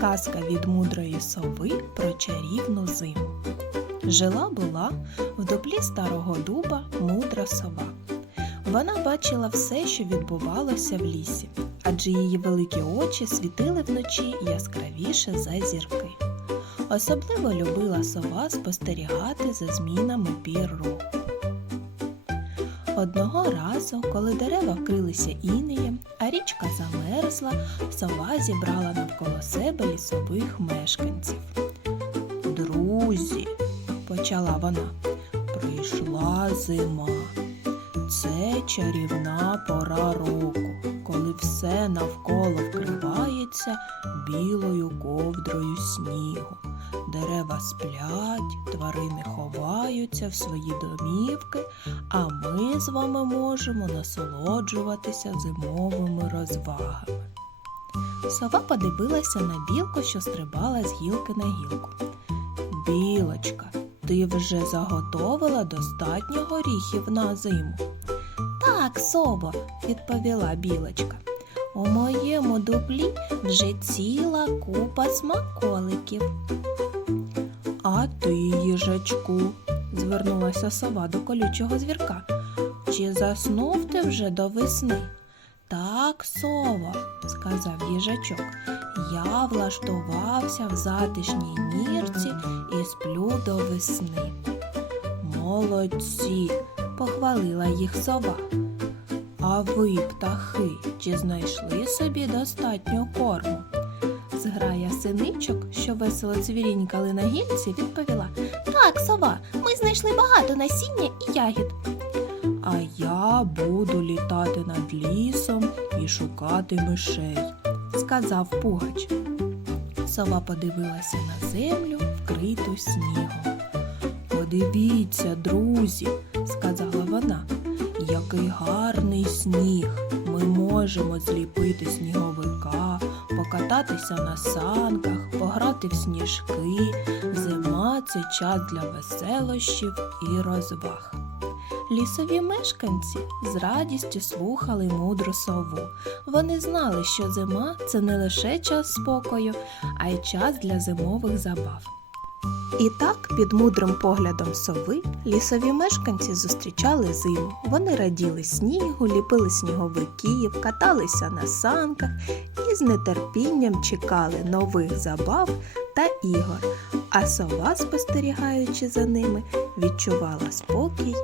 Казка від мудрої сови про чарівну зиму. Жила була в дуплі старого дуба мудра сова. Вона бачила все, що відбувалося в лісі, адже її великі очі світили вночі яскравіше за зірки. Особливо любила сова спостерігати за змінами пір року. Одного разу, коли дерева вкрилися інеєм, а річка замерзла, сова зібрала навколо себе лісових мешканців. Друзі, почала вона, прийшла зима. Це чарівна пора року, коли все навколо вкривається білою ковдрою снігу. Дерева сплять, тварини ховаються в свої домівки, а ми з вами можемо насолоджуватися зимовими розвагами. Сова подивилася на білку, що стрибала з гілки на гілку. Білочка, ти вже заготовила достатньо горіхів на зиму. Так, сово, відповіла білочка. У моєму дуплі вже ціла купа смаколиків. А ти, їжачку, звернулася сова до колючого звірка. Чи заснув ти вже до весни? Так, сово, сказав їжачок. Я влаштувався в затишній нірці і сплю до весни. Молодці, похвалила їх сова. А ви, птахи, чи знайшли собі достатньо корму? Зграя синичок, що весело цвірінькали на гілці, відповіла Так, сова, ми знайшли багато насіння і ягід. А я буду літати над лісом і шукати мишей, сказав Пугач. Сова подивилася на землю, вкриту снігом. Подивіться, друзі, сказала вона, який гарний сніг. Ми можемо зліпити сніговика, покататися на санках, пограти в сніжки. Зима це час для веселощів і розваг. Лісові мешканці з радістю слухали мудру сову. Вони знали, що зима це не лише час спокою, а й час для зимових забав. І так, під мудрим поглядом сови, лісові мешканці зустрічали зиму. Вони раділи снігу, ліпили сніговиків, каталися на санках і з нетерпінням чекали нових забав та ігор. А сова, спостерігаючи за ними, відчувала спокій.